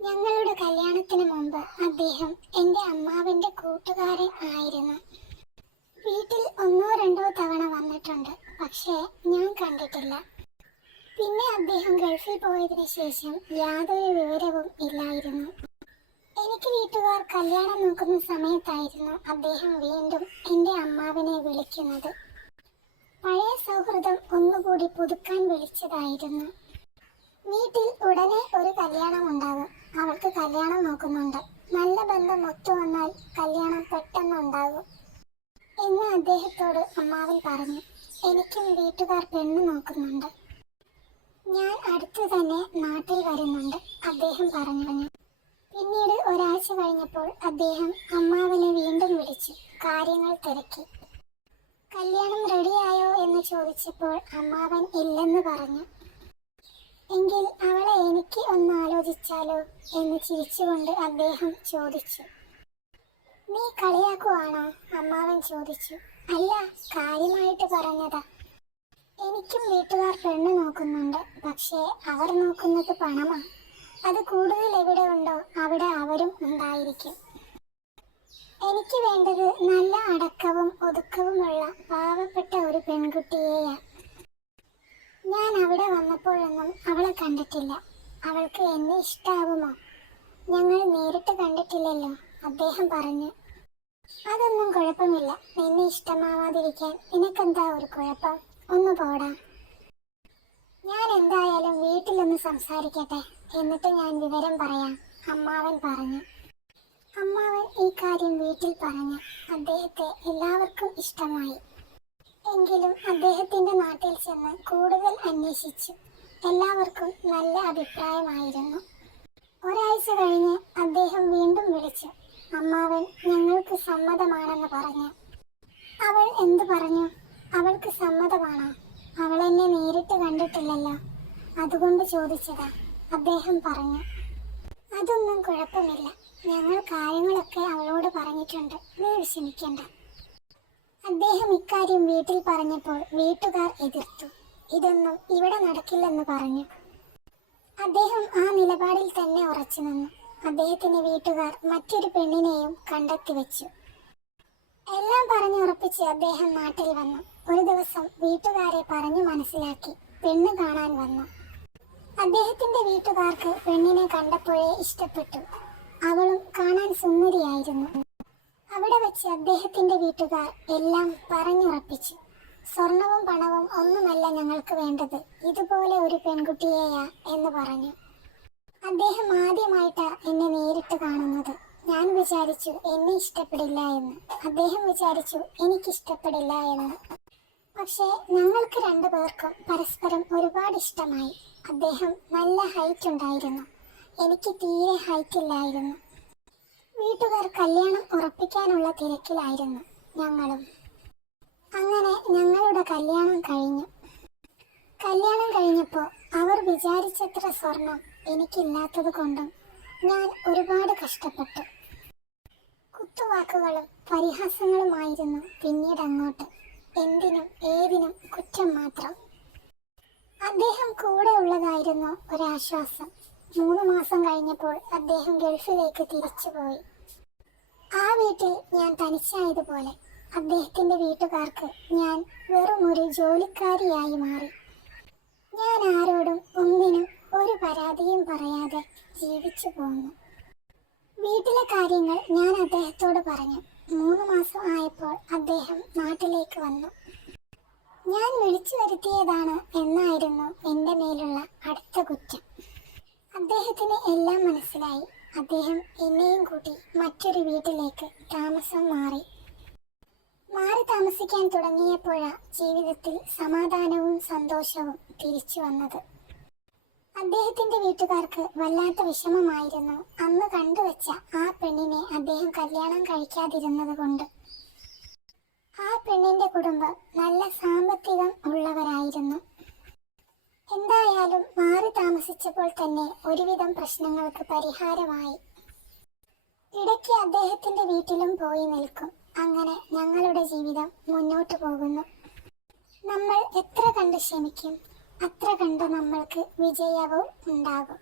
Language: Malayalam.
ഞങ്ങളുടെ കല്യാണത്തിന് മുമ്പ് അദ്ദേഹം എൻ്റെ അമ്മാവിൻ്റെ കൂട്ടുകാരൻ ആയിരുന്നു. വീട്ടിൽ ഒന്നോ രണ്ടോ തവണ വന്നിട്ടുണ്ട്, പക്ഷേ ഞാൻ കണ്ടിട്ടില്ല. പിന്നെ അദ്ദേഹം ഗൾഫിൽ പോയതിനു ശേഷം യാതൊരു വിവരവും ഇല്ലായിരുന്നു. എനിക്ക് വീട്ടുകാർ കല്യാണം നോക്കുന്ന സമയത്തായിരുന്നു അദ്ദേഹം വീണ്ടും എൻ്റെ അമ്മാവിനെ വിളിക്കുന്നത്. പഴയ സൗഹൃദം ഒന്നുകൂടി പുതുക്കാൻ വിളിച്ചതായിരുന്നു. വീട്ടിൽ ഉടനെ ഒരു കല്യാണം ഉണ്ടാകും, അവൾക്ക് കല്യാണം നോക്കുന്നുണ്ട്, നല്ല ബന്ധം ഒത്തുവന്നാൽ കല്യാണം പെട്ടെന്നുണ്ടാകും എന്ന് അദ്ദേഹത്തോട് അമ്മാവൻ പറഞ്ഞു. എനിക്കും വീട്ടുകാർ പെണ്ണ് നോക്കുന്നുണ്ട്, ഞാൻ അടുത്തു തന്നെ നാട്ടിൽ വരുന്നുണ്ട്, അദ്ദേഹം പറഞ്ഞു. പിന്നീട് ഒരാഴ്ച കഴിഞ്ഞപ്പോൾ അദ്ദേഹം അമ്മാവനെ വീണ്ടും വിളിച്ചു കാര്യങ്ങൾ തിരക്കി. കല്യാണം റെഡിയായോ എന്ന് ചോദിച്ചപ്പോൾ അമ്മാവൻ ഇല്ലെന്ന് പറഞ്ഞു. എങ്കിൽ അവളെ എനിക്ക് ഒന്ന് ആലോചിച്ചാലോ എന്ന് ചിരിച്ചുകൊണ്ട് അദ്ദേഹം ചോദിച്ചു. നീ കളിയാക്കുവാണോ? അമ്മാവൻ ചോദിച്ചു. അല്ല, കാര്യമായിട്ട് പറഞ്ഞതാ. എനിക്കും വീട്ടുകാർ പെണ്ണ് നോക്കുന്നുണ്ട്, പക്ഷേ അവർ നോക്കുന്നത് പണമാ. അത് കൂടുതൽ എവിടെ ഉണ്ടോ അവിടെ അവരും ഉണ്ടായിരിക്കും. എനിക്ക് വേണ്ടത് നല്ല അടക്കവും ഒതുക്കവുമുള്ള പാവപ്പെട്ട ഒരു പെൺകുട്ടിയെയാ. ഞാൻ അവിടെ വന്നപ്പോഴൊന്നും അവളെ കണ്ടിട്ടില്ല. അവൾക്ക് എന്നെ ഇഷ്ടാവുമോ? ഞങ്ങൾ നേരിട്ട് കണ്ടിട്ടില്ലല്ലോ, അദ്ദേഹം പറഞ്ഞു. അതൊന്നും കുഴപ്പമില്ല, നിന്നെ ഇഷ്ടമാവാതിരിക്കാൻ നിനക്കെന്താ ഒരു കുഴപ്പം? ഒന്ന് പോടാ. ഞാൻ എന്തായാലും വീട്ടിലൊന്ന് സംസാരിക്കട്ടെ, എന്നിട്ട് ഞാൻ വിവരം പറയാം, അമ്മാവൻ പറഞ്ഞു. അമ്മാവൻ ഈ കാര്യം വീട്ടിൽ പറഞ്ഞു. അദ്ദേഹത്തെ എല്ലാവർക്കും ഇഷ്ടമായി. എങ്കിലും അദ്ദേഹത്തിന്റെ നാട്ടിൽ ചെന്ന് കൂടുതൽ അന്വേഷിച്ചു. എല്ലാവർക്കും നല്ല അഭിപ്രായമായിരുന്നു. ഒരാഴ്ച കഴിഞ്ഞ് അദ്ദേഹം വീണ്ടും വിളിച്ചു. അമ്മാവൻ ഞങ്ങൾക്ക് സമ്മതമാണെന്ന് പറഞ്ഞു. അവൾ എന്തു പറഞ്ഞു? അവൾക്ക് സമ്മതമാണോ? അവൾ എന്നെ നേരിട്ട് കണ്ടിട്ടില്ലല്ലോ, അതുകൊണ്ട് ചോദിച്ചതാ, അദ്ദേഹം പറഞ്ഞു. അതൊന്നും കുഴപ്പമില്ല, ഞങ്ങൾ കാര്യങ്ങളൊക്കെ അവളോട് പറഞ്ഞിട്ടുണ്ട്, നീ വിഷമിക്കണ്ട. അദ്ദേഹം ഇക്കാര്യം വീട്ടിൽ പറഞ്ഞപ്പോൾ വീട്ടുകാർ എതിർത്തു. ഇതൊന്നും ഇവിടെ നടക്കില്ലെന്ന് പറഞ്ഞു. അദ്ദേഹം ആ നിലപാടിൽ തന്നെ ഉറച്ചു നിന്നു. അദ്ദേഹത്തിന്റെ വീട്ടുകാർ മറ്റൊരു പെണ്ണിനെയും കണ്ടെത്തി വെച്ചു. എല്ലാം പറഞ്ഞുറപ്പിച്ച് അദ്ദേഹം നാട്ടിൽ വന്നു. ഒരു ദിവസം വീട്ടുകാരെ പറഞ്ഞു മനസ്സിലാക്കി പെണ്ണ് കാണാൻ വന്നു. അദ്ദേഹത്തിന്റെ വീട്ടുകാർക്ക് പെണ്ണിനെ കണ്ടപ്പോഴേ ഇഷ്ടപ്പെട്ടു. അവളും കാണാൻ സുന്ദരിയായിരുന്നു. അവിടെ വെച്ച് അദ്ദേഹത്തിന്റെ വീട്ടുകാർ എല്ലാം പറഞ്ഞുറപ്പിച്ചു. സ്വർണവും പണവും ഒന്നുമല്ല ഞങ്ങൾക്ക് വേണ്ടത്, ഇതുപോലെ ഒരു പെൺകുട്ടിയെയാ എന്ന് പറഞ്ഞു. അദ്ദേഹം ആദ്യമായിട്ടാ എന്നെ നേരിട്ട് കാണുന്നത്. ഞാൻ വിചാരിച്ചു എന്നെ ഇഷ്ടപ്പെടില്ല എന്ന്, അദ്ദേഹം വിചാരിച്ചു എനിക്കിഷ്ടപ്പെടില്ല എന്ന്. പക്ഷേ ഞങ്ങൾക്ക് രണ്ടുപേർക്കും പരസ്പരം ഒരുപാട് ഇഷ്ടമായി. അദ്ദേഹം നല്ല ഹൈറ്റ് ഉണ്ടായിരുന്നു, എനിക്ക് തീരെ ഹൈറ്റ് ഇല്ലായിരുന്നു. വീട്ടുകാർ കല്യാണം ഉറപ്പിക്കാനുള്ള തിരക്കിലായിരുന്നു. ഞങ്ങളും. അങ്ങനെ ഞങ്ങളുടെ കല്യാണം കഴിഞ്ഞു. കല്യാണം കഴിഞ്ഞപ്പോൾ അവർ വിചാരിച്ചത്ര സ്വർണം എനിക്കില്ലാത്തത് കൊണ്ടും ഞാൻ ഒരുപാട് കഷ്ടപ്പെട്ടു. കുത്തുവാക്കുകളും പരിഹാസങ്ങളുമായിരുന്നു പിന്നീട് അങ്ങോട്ട്. എന്തിനും ഏതിനും കുറ്റം മാത്രം. അദ്ദേഹം കൂടെ ഉള്ളതായിരുന്നു ഒരാശ്വാസം. 3 മാസം കഴിഞ്ഞപ്പോൾ അദ്ദേഹം ഗൾഫിലേക്ക് തിരിച്ചുപോയി. ആ വീട്ടിൽ ഞാൻ തനിച്ചായതുപോലെ. അദ്ദേഹത്തിന്റെ വീട്ടുകാർക്ക് ഞാൻ വെറും ഒരു ജോലിക്കാരിയായി മാറി. ഞാൻ ആരോടും ഒന്നിനും ഒരു പരാതിയും പറയാതെ ജീവിച്ചു പോന്നു. വീട്ടിലെ കാര്യങ്ങൾ ഞാൻ അദ്ദേഹത്തോട് പറഞ്ഞു. 3 മാസം ആയപ്പോൾ അദ്ദേഹം നാട്ടിലേക്ക് വന്നു. ഞാൻ വിളിച്ചു വരുത്തിയതാണ് എന്നായിരുന്നു എൻ്റെ മേലുള്ള അടുത്ത കുറ്റം. അദ്ദേഹത്തിന് എല്ലാം മനസ്സിലായി. അദ്ദേഹം എന്നെയും കൂട്ടി മറ്റൊരു വീട്ടിലേക്ക് താമസം മാറി താമസിക്കാൻ തുടങ്ങിയപ്പോഴാ ജീവിതത്തിൽ സമാധാനവും സന്തോഷവും തിരിച്ചു വന്നത്. അദ്ദേഹത്തിന്റെ വീട്ടുകാർക്ക് വല്ലാത്ത വിഷമമായിരുന്നു അന്ന് കണ്ടുവച്ച ആ പെണ്ണിനെ അദ്ദേഹം കല്യാണം കഴിക്കാതിരുന്നത് കൊണ്ട്. ആ പെണ്ണിന്റെ കുടുംബം നല്ല സാമ്പത്തികം ഉള്ളവരായിരുന്നു. എന്തായാലും മാറി താമസിച്ചപ്പോൾ തന്നെ ഒരുവിധം പ്രശ്നങ്ങൾക്ക് പരിഹാരമായി. ഇടയ്ക്ക് അദ്ദേഹത്തിന്റെ വീട്ടിലും പോയി നിൽക്കും. അങ്ങനെ ഞങ്ങളുടെ ജീവിതം മുന്നോട്ട് പോകുന്നു. നമ്മൾ എത്ര കണ്ട് ക്ഷമിക്കും, അത്ര കണ്ട് നമ്മൾക്ക് വിജയവും ഉണ്ടാകും.